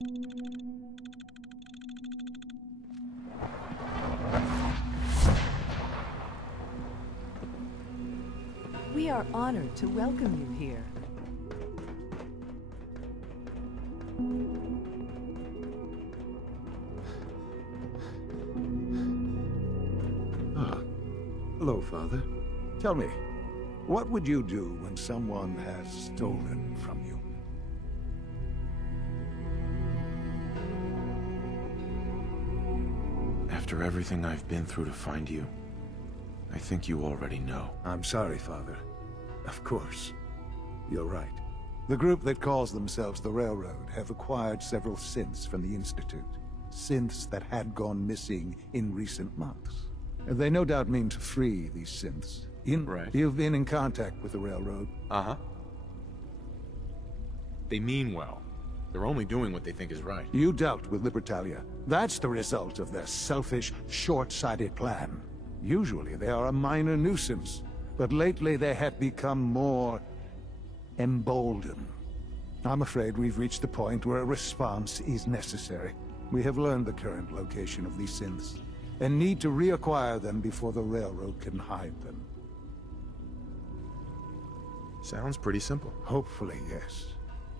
We are honored to welcome you here. Ah, hello, Father. Tell me, what would you do when someone has stolen from you? After everything I've been through to find you, I think you already know. I'm sorry, Father. Of course. You're right. The group that calls themselves the Railroad have acquired several synths from the Institute. Synths that had gone missing in recent months. They no doubt mean to free these synths. Right. You've been in contact with the Railroad. Uh-huh. They mean well. They're only doing what they think is right. You dealt with Libertalia. That's the result of their selfish, short-sighted plan. Usually they are a minor nuisance, but lately they have become more emboldened. I'm afraid we've reached the point where a response is necessary. We have learned the current location of these synths, and need to reacquire them before the Railroad can hide them. Sounds pretty simple. Hopefully, yes.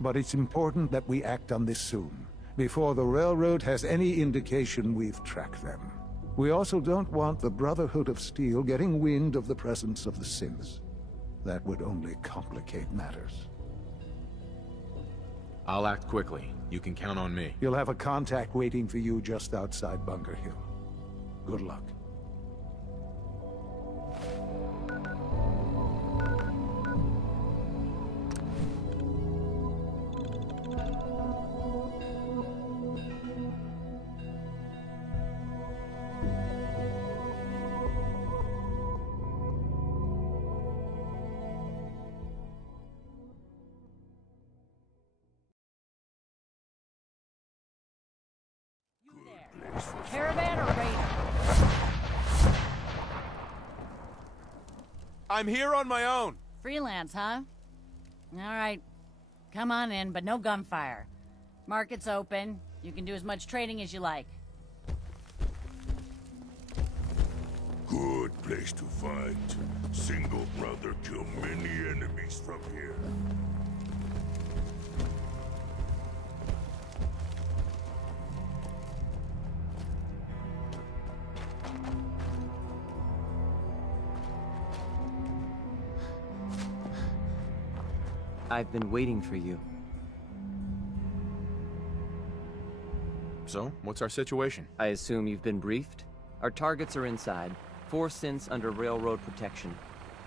But it's important that we act on this soon, before the Railroad has any indication we've tracked them. We also don't want the Brotherhood of Steel getting wind of the presence of the Synths. That would only complicate matters. I'll act quickly. You can count on me. You'll have a contact waiting for you just outside Bunker Hill. Good luck. Caravan or raider? I'm here on my own. Freelance, huh? All right. Come on in, but no gunfire. Market's open. You can do as much trading as you like. Good place to fight. Single brother kill many enemies from here. I've been waiting for you. So, what's our situation? I assume you've been briefed? Our targets are inside. 4 synths under railroad protection.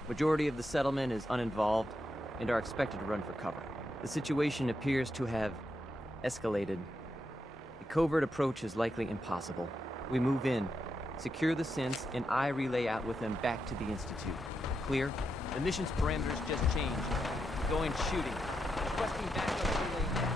Majority of the settlement is uninvolved and are expected to run for cover. The situation appears to have escalated. A covert approach is likely impossible. We move in, secure the synths, and I relay out with them back to the Institute. Clear? The mission's parameters just changed. Going shooting. Requesting backup relay now.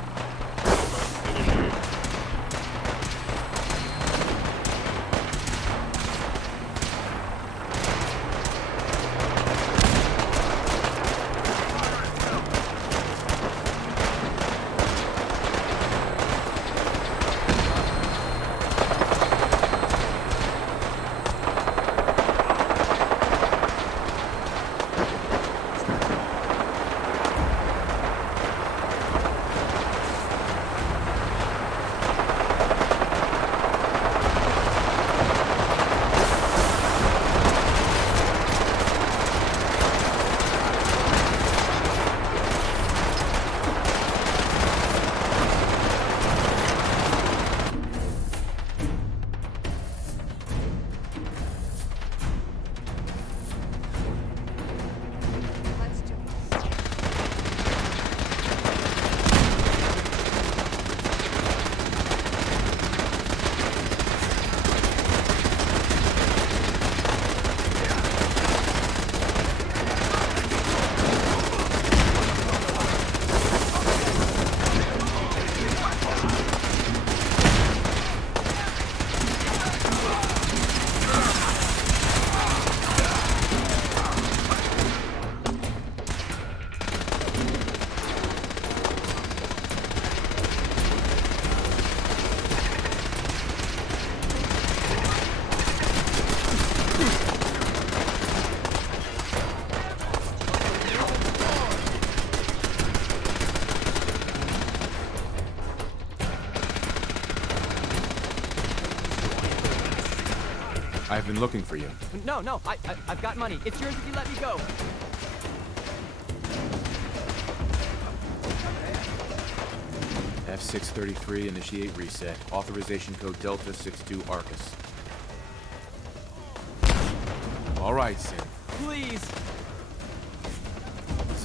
I've been looking for you. No, I've got money. It's yours if you let me go. F633, initiate reset. Authorization code Delta 62 Arcus. All right, Synth. Please.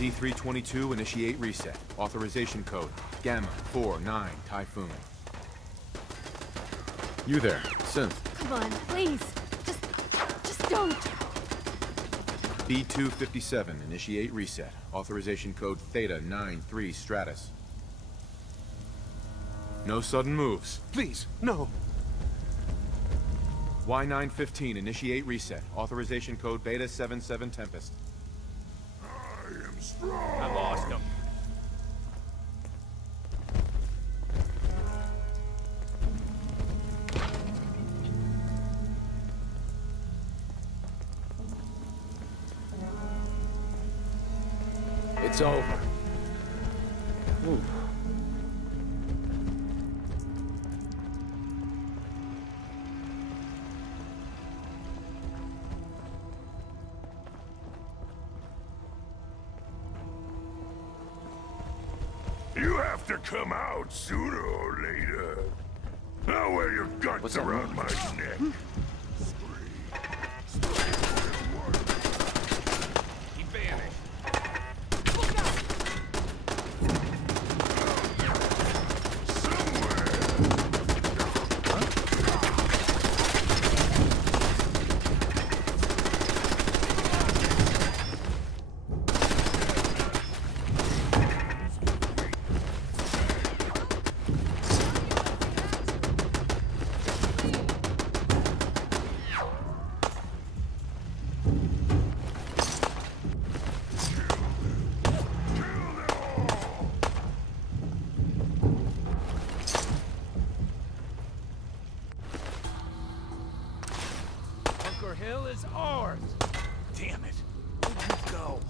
Z322, initiate reset. Authorization code Gamma 49 Typhoon. You there, Synth. Come on, please. Just don't. B257, initiate reset. Authorization code Theta 93 Stratus. No sudden moves. Please, no. Y915, initiate reset. Authorization code Beta 77 Tempest. I am strong. I lost him. It's over. Ooh. You have to come out sooner or later. I'll wear your guts around my neck. He vanished. Hill is ours. Damn it. Where'd you go?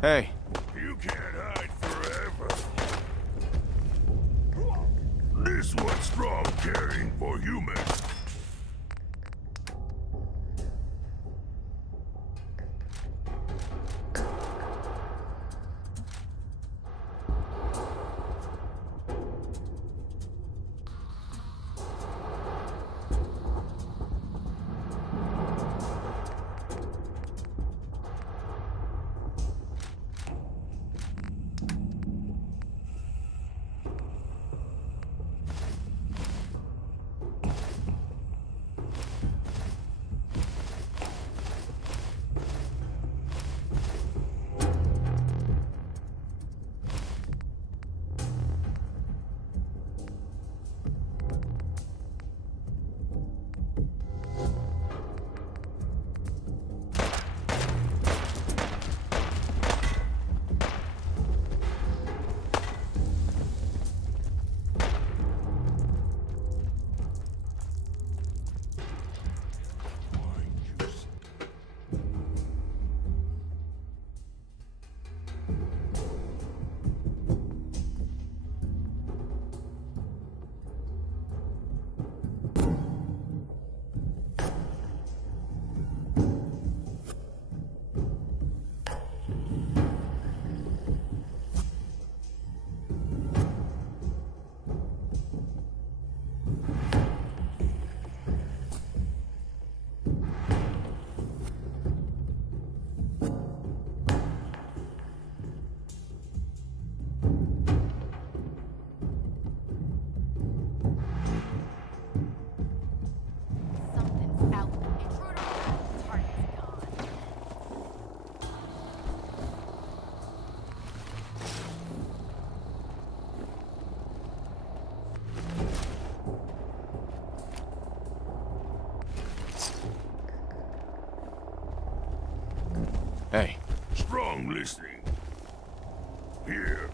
Hey. You can't hide forever. This what's strong caring for humans. Something's out. Intruder. Target's gone. Hey. Strong listening. Here.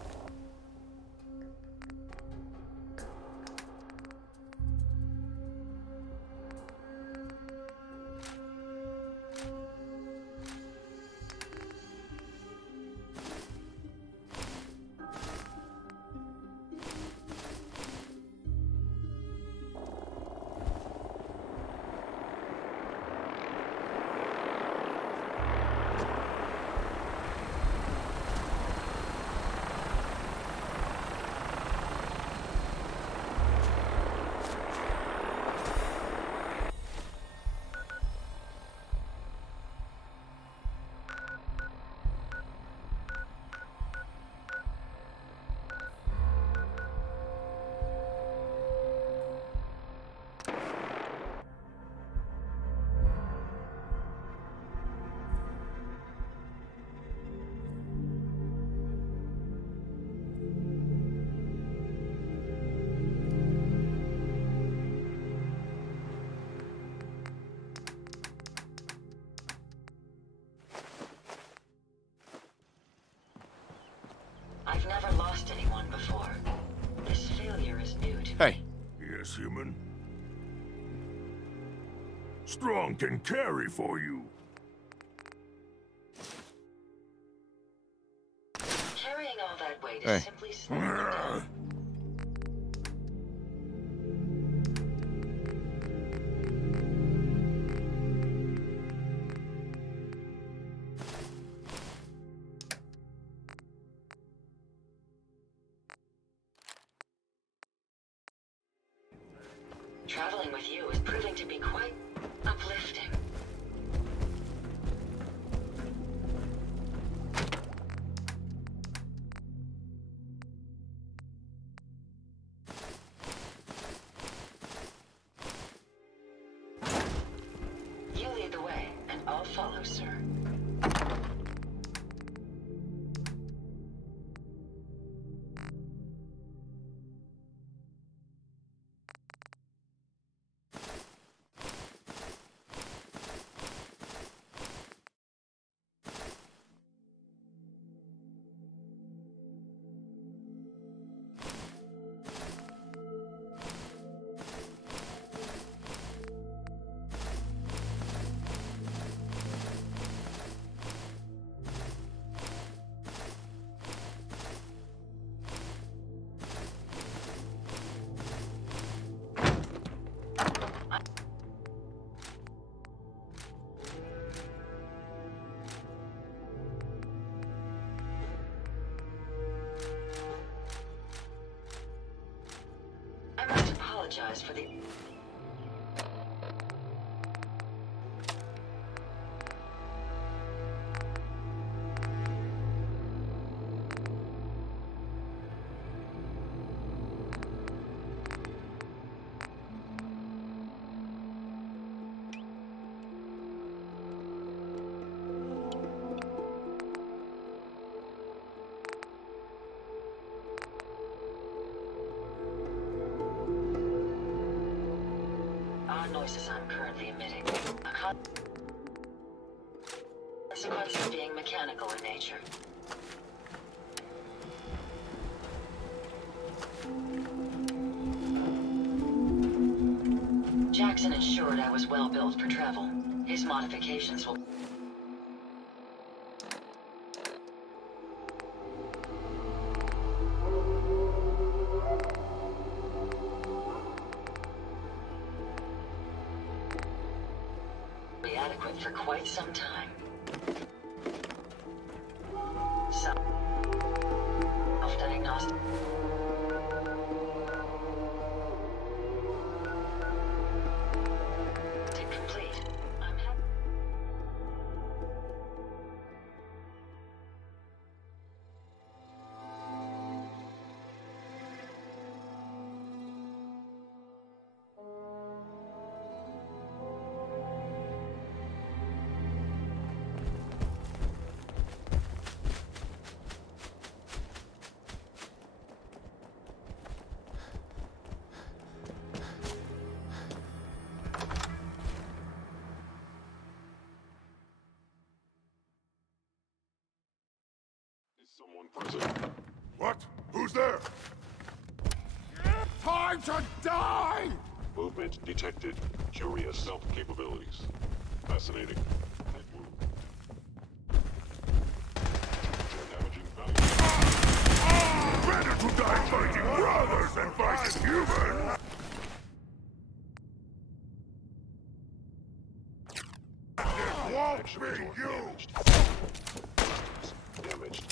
I've never lost anyone before. This failure is new to me. Hey. Yes, human? Strong can carry for you. Carrying all that weight is simply slowing you down. Traveling with you is proving to be quite uplifting. You lead the way, and I'll follow, sir. I must apologize for the... noises I'm currently emitting. A consequence of being mechanical in nature. Jackson ensured I was well built for travel. His modifications will... be adequate for quite some time. Self-diagnostic. Complete. I'm happy. Someone present. What? Who's there? Time to die! Movement detected. Curious self-capabilities. Fascinating. Head wound. Damaging value. Better to die fighting brothers than fighting humans! It won't be you! Damaged.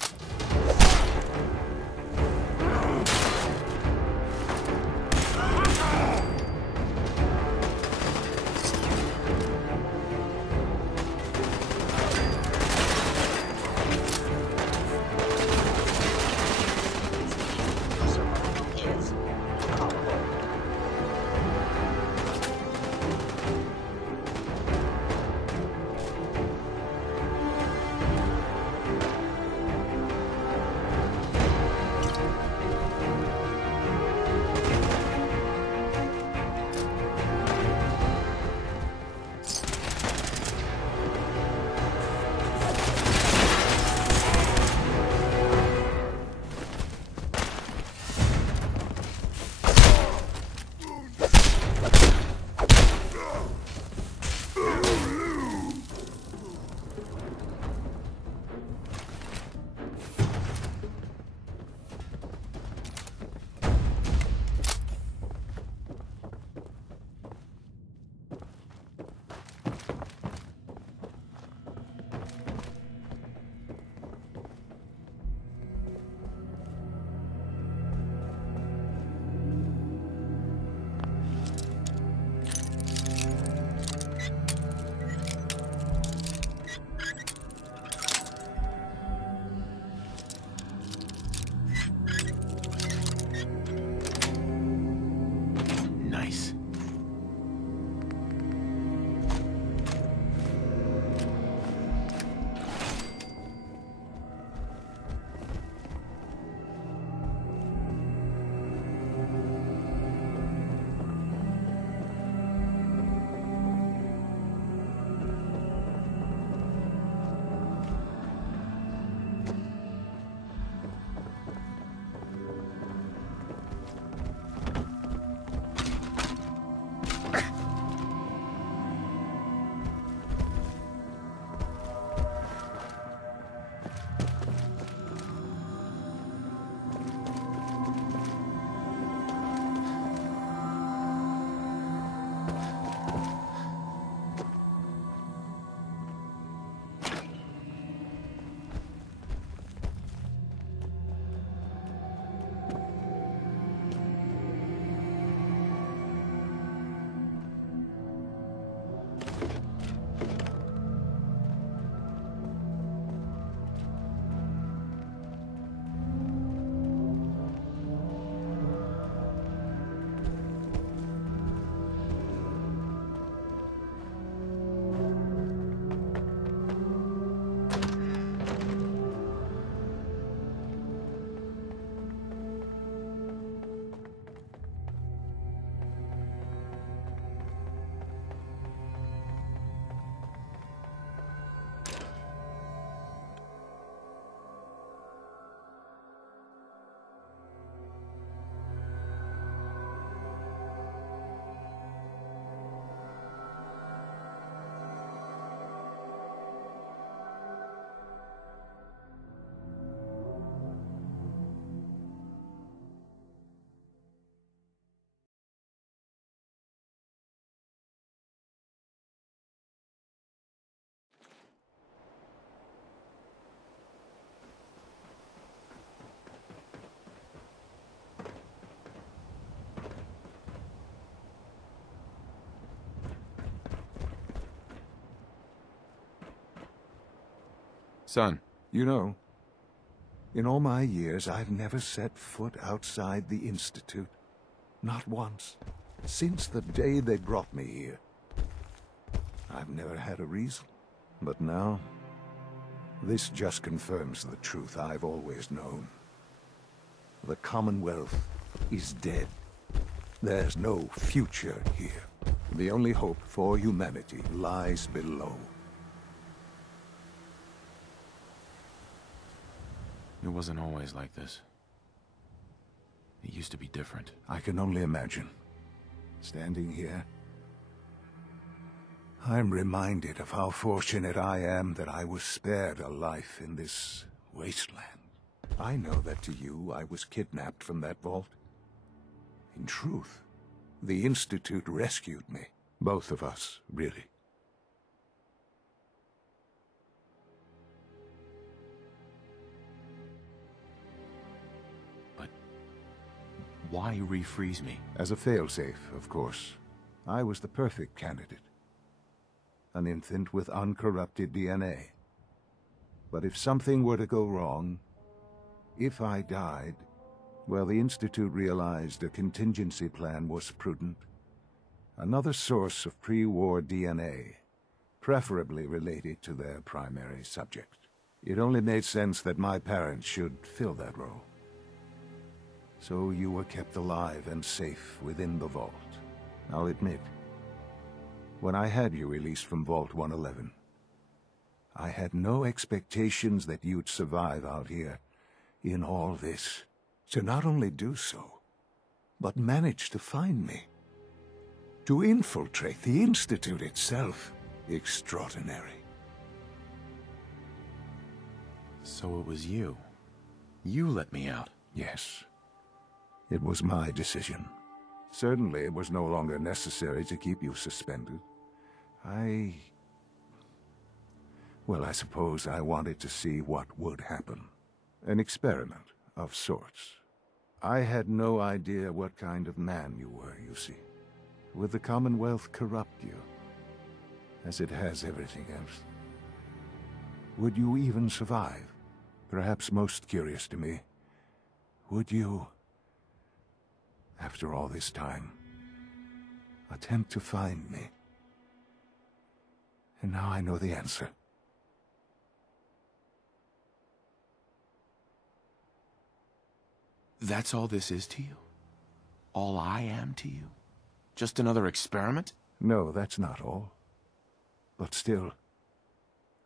Son. You know, in all my years, I've never set foot outside the Institute. Not once. Since the day they brought me here. I've never had a reason. But now, this just confirms the truth I've always known. The Commonwealth is dead. There's no future here. The only hope for humanity lies below. It wasn't always like this. It used to be different. I can only imagine. Standing here, I'm reminded of how fortunate I am that I was spared a life in this wasteland. I know that to you, I was kidnapped from that vault. In truth, the Institute rescued me. Both of us, really. But why refreeze me? As a failsafe, of course. I was the perfect candidate. An infant with uncorrupted DNA. But if something were to go wrong, if I died, well, the Institute realized a contingency plan was prudent. Another source of pre-war DNA, preferably related to their primary subject. It only made sense that my parents should fill that role. So you were kept alive and safe within the vault. I'll admit, when I had you released from Vault 111, I had no expectations that you'd survive out here in all this. To not only do so, but manage to find me. To infiltrate the Institute itself. Extraordinary. So it was you. You let me out. Yes. It was my decision. Certainly it was no longer necessary to keep you suspended. Well, I suppose I wanted to see what would happen. An experiment of sorts. I had no idea what kind of man you were, you see. Would the Commonwealth corrupt you, as it has everything else? Would you even survive? Perhaps most curious to me, would you, after all this time, attempt to find me? And now I know the answer. That's all this is to you? All I am to you? Just another experiment? No, that's not all. But still,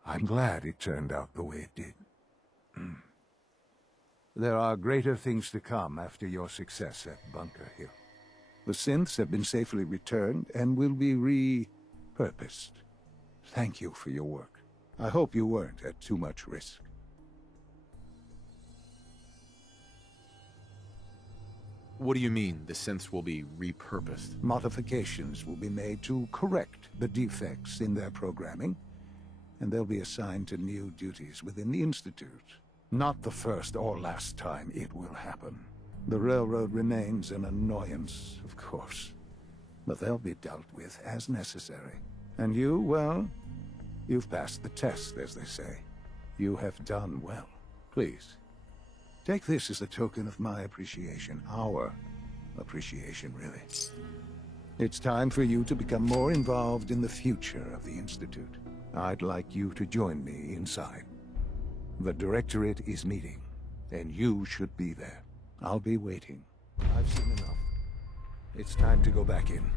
I'm glad it turned out the way it did. There are greater things to come after your success at Bunker Hill. The Synths have been safely returned and will be repurposed. Thank you for your work. I hope you weren't at too much risk. What do you mean, the synths will be repurposed? Modifications will be made to correct the defects in their programming, and they'll be assigned to new duties within the Institute. Not the first or last time it will happen. The Railroad remains an annoyance, of course, but they'll be dealt with as necessary. And you, well, you've passed the test, as they say. You have done well. Please, take this as a token of my appreciation. Our appreciation, really. It's time for you to become more involved in the future of the Institute. I'd like you to join me inside. The Directorate is meeting, and you should be there. I'll be waiting. I've seen enough. It's time to go back in.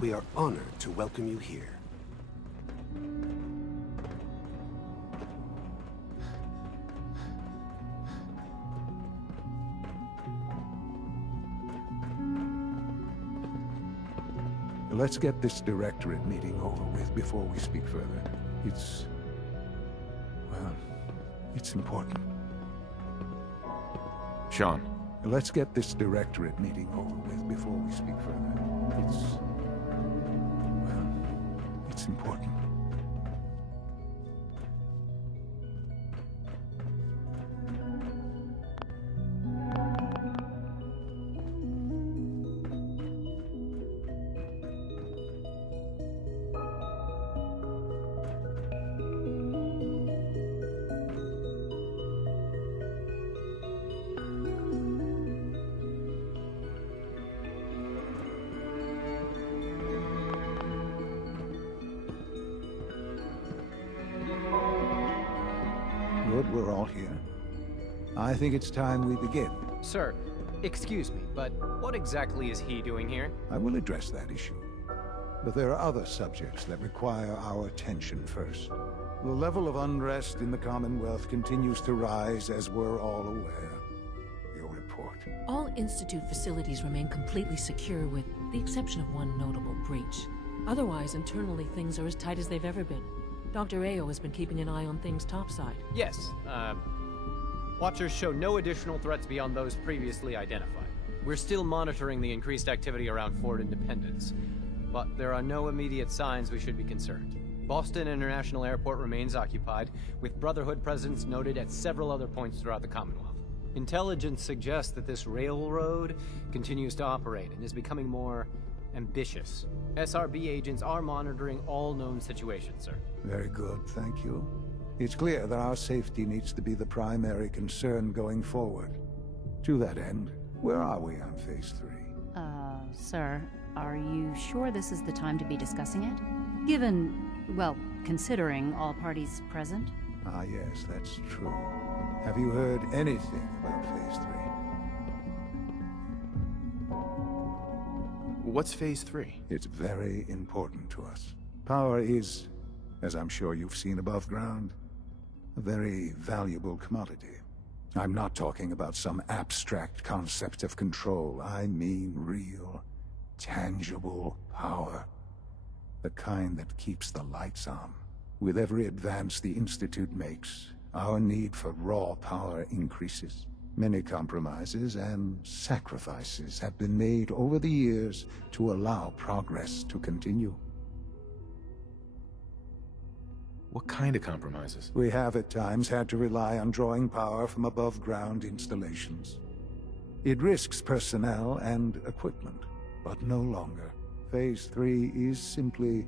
We are honored to welcome you here. Let's get this Directorate meeting over with before we speak further. It's important. Sean. Let's get this directorate meeting over with before we speak further. It's important. Good, we're all here. I think it's time we begin. Sir, excuse me, but what exactly is he doing here? I will address that issue. But there are other subjects that require our attention first. The level of unrest in the Commonwealth continues to rise, as we're all aware. Your report. All Institute facilities remain completely secure with the exception of one notable breach. Otherwise, internally, things are as tight as they've ever been. Dr. Ayo has been keeping an eye on things topside. Yes, Watchers show no additional threats beyond those previously identified. We're still monitoring the increased activity around Fort Independence, but there are no immediate signs we should be concerned. Boston International Airport remains occupied, with Brotherhood presence noted at several other points throughout the Commonwealth. Intelligence suggests that this railroad continues to operate and is becoming more ambitious. SRB agents are monitoring all known situations, sir. Very good, thank you. It's clear that our safety needs to be the primary concern going forward. To that end, where are we on Phase 3? Sir, are you sure this is the time to be discussing it? Given, well, considering all parties present? Ah, yes, that's true. Have you heard anything about Phase 3? What's Phase 3? It's very important to us. Power is, as I'm sure you've seen above ground, a very valuable commodity. I'm not talking about some abstract concept of control. I mean real, tangible power. The kind that keeps the lights on. With every advance the Institute makes, our need for raw power increases. Many compromises and sacrifices have been made over the years to allow progress to continue. What kind of compromises? We have at times had to rely on drawing power from above-ground installations. It risks personnel and equipment, but no longer. Phase 3 is simply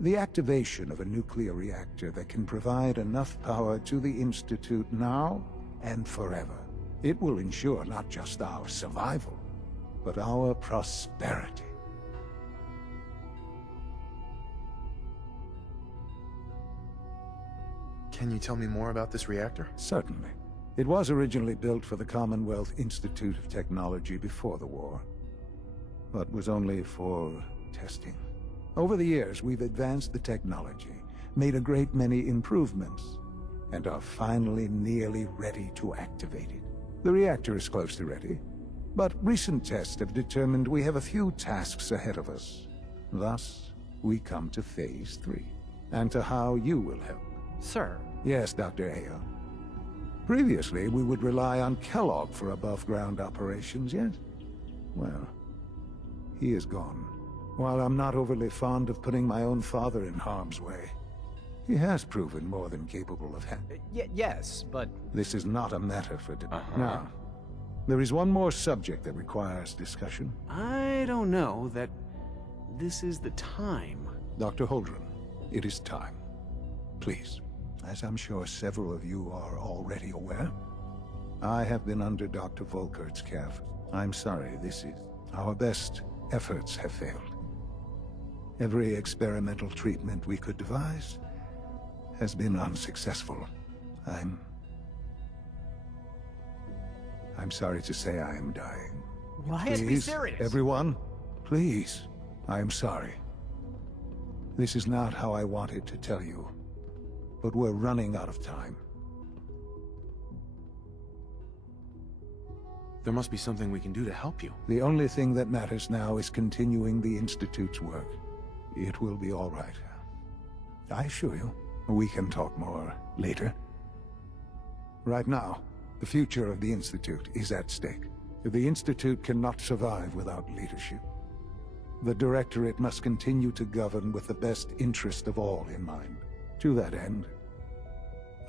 the activation of a nuclear reactor that can provide enough power to the Institute now and forever. It will ensure not just our survival, but our prosperity. Can you tell me more about this reactor? Certainly. It was originally built for the Commonwealth Institute of Technology before the war, but was only for testing. Over the years, we've advanced the technology, made a great many improvements, and are finally nearly ready to activate it. The reactor is close to ready, but recent tests have determined we have a few tasks ahead of us. Thus, we come to Phase 3, and to how you will help. Sir. Yes, Dr. Ayo. Previously, we would rely on Kellogg for above-ground operations, yes? Well, he is gone. While I'm not overly fond of putting my own father in harm's way, he has proven more than capable of yes, but... This is not a matter for Now, there is one more subject that requires discussion. I don't know that this is the time. Dr. Holdren, it is time. Please. As I'm sure several of you are already aware, I have been under Dr. Volkert's care. I'm sorry, this is... Our best efforts have failed. Every experimental treatment we could devise has been unsuccessful. I'm sorry to say I am dying. What? Please, be serious. Everyone, please. I am sorry. This is not how I wanted to tell you. But we're running out of time. There must be something we can do to help you. The only thing that matters now is continuing the Institute's work. It will be all right. I assure you, we can talk more later. Right now, the future of the Institute is at stake. The Institute cannot survive without leadership. The Directorate must continue to govern with the best interest of all in mind. To that end,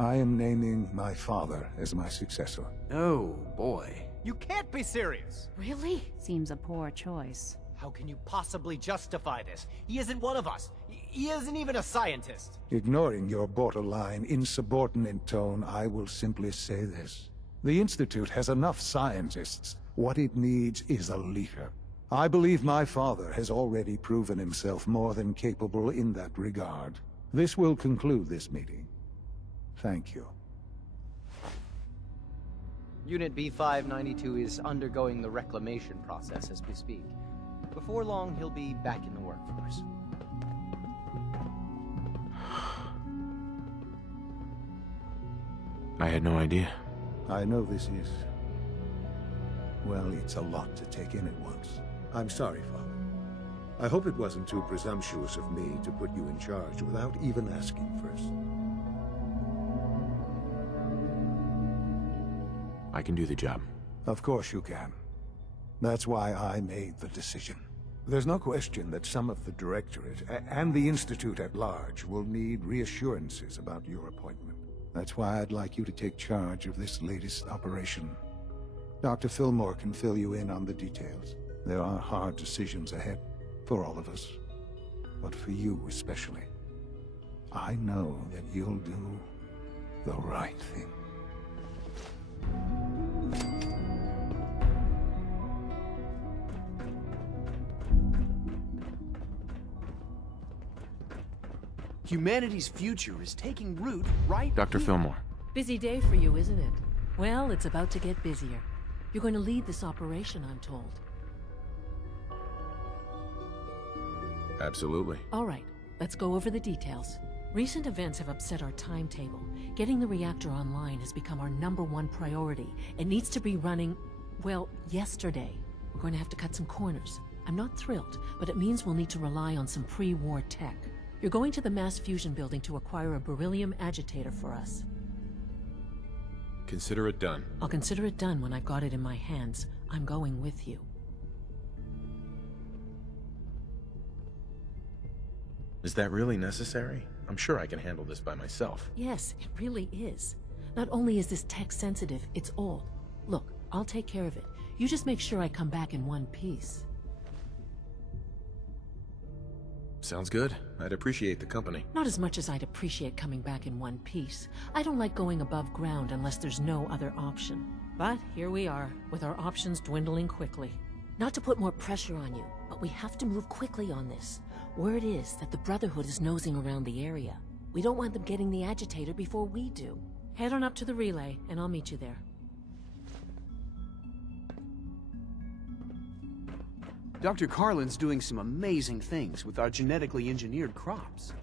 I am naming my father as my successor. Oh, boy. You can't be serious! Really? Seems a poor choice. How can you possibly justify this? He isn't one of us. He isn't even a scientist. Ignoring your borderline, insubordinate tone, I will simply say this. The Institute has enough scientists. What it needs is a leader. I believe my father has already proven himself more than capable in that regard. This will conclude this meeting. Thank you. Unit B592 is undergoing the reclamation process as we speak. Before long, he'll be back in the workforce. I had no idea. I know this is... well, it's a lot to take in at once. I'm sorry, Father. I hope it wasn't too presumptuous of me to put you in charge without even asking first. I can do the job. Of course you can. That's why I made the decision. There's no question that some of the Directorate and the Institute at large will need reassurances about your appointment. That's why I'd like you to take charge of this latest operation. Dr. Fillmore can fill you in on the details. There are hard decisions ahead, for all of us. But for you especially. I know that you'll do the right thing. Humanity's future is taking root right Dr. here. Fillmore. Busy day for you, isn't it? Well, it's about to get busier. You're going to lead this operation, I'm told. Absolutely. All right, let's go over the details. Recent events have upset our timetable. Getting the reactor online has become our #1 priority. It needs to be running, well, yesterday. We're going to have to cut some corners. I'm not thrilled, but it means we'll need to rely on some pre-war tech. You're going to the mass fusion building to acquire a beryllium agitator for us. Consider it done. I'll consider it done when I've got it in my hands. I'm going with you. Is that really necessary? I'm sure I can handle this by myself. Yes, it really is. Not only is this tech sensitive, it's old. Look, I'll take care of it. You just make sure I come back in one piece. Sounds good. I'd appreciate the company. Not as much as I'd appreciate coming back in one piece. I don't like going above ground unless there's no other option. But here we are, with our options dwindling quickly. Not to put more pressure on you, but we have to move quickly on this. Word is that the Brotherhood is nosing around the area. We don't want them getting the agitator before we do. Head on up to the relay, and I'll meet you there. Dr. Carlin's doing some amazing things with our genetically engineered crops.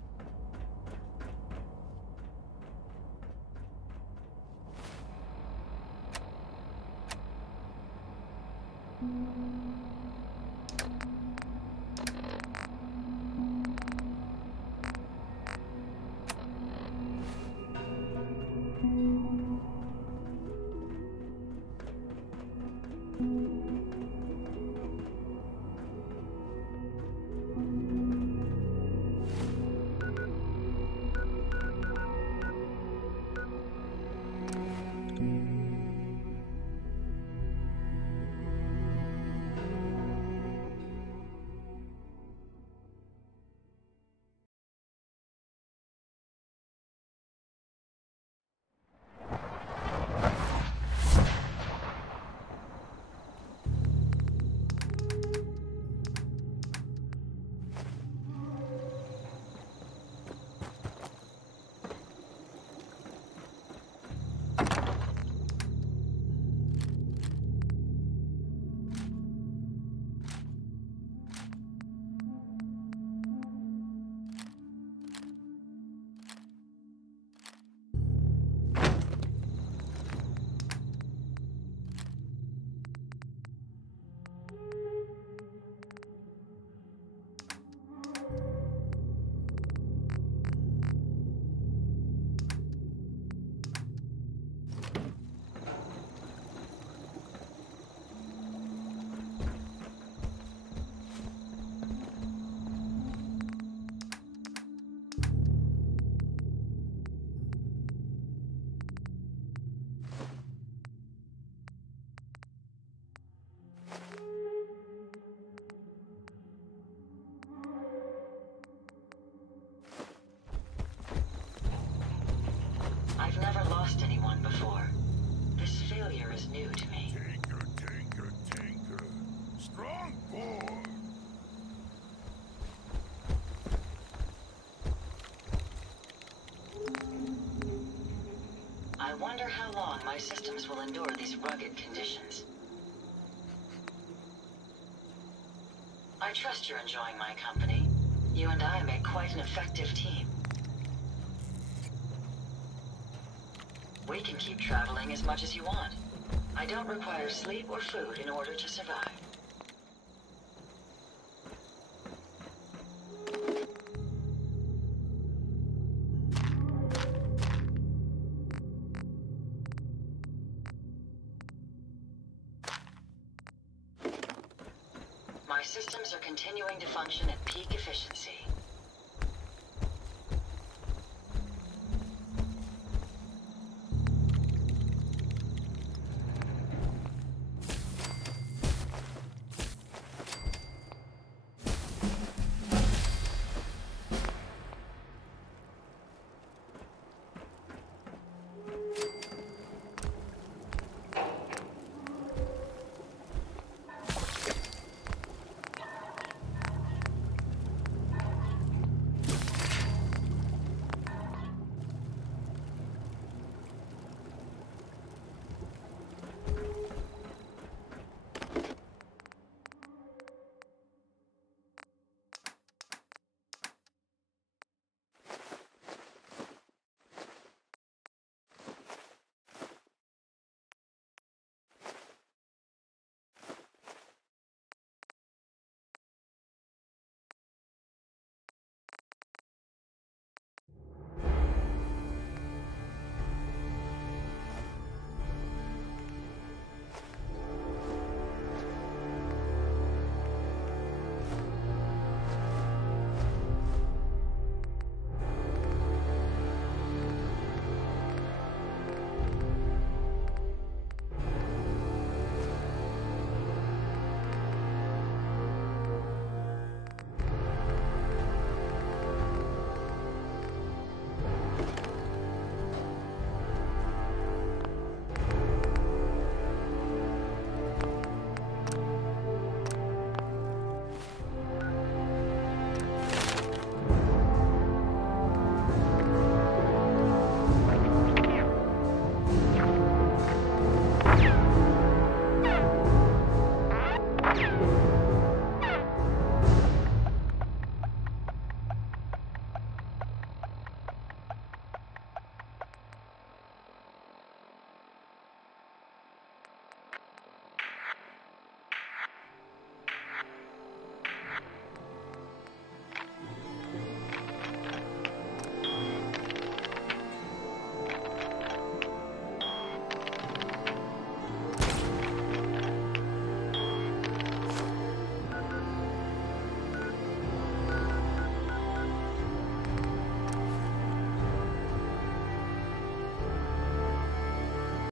failure is new to me. Tinker. Strong boy. I wonder how long my systems will endure these rugged conditions. I trust you're enjoying my company. You and I make quite an effective team. We can keep traveling as much as you want. I don't require sleep or food in order to survive. My systems are continuing to function at peak efficiency.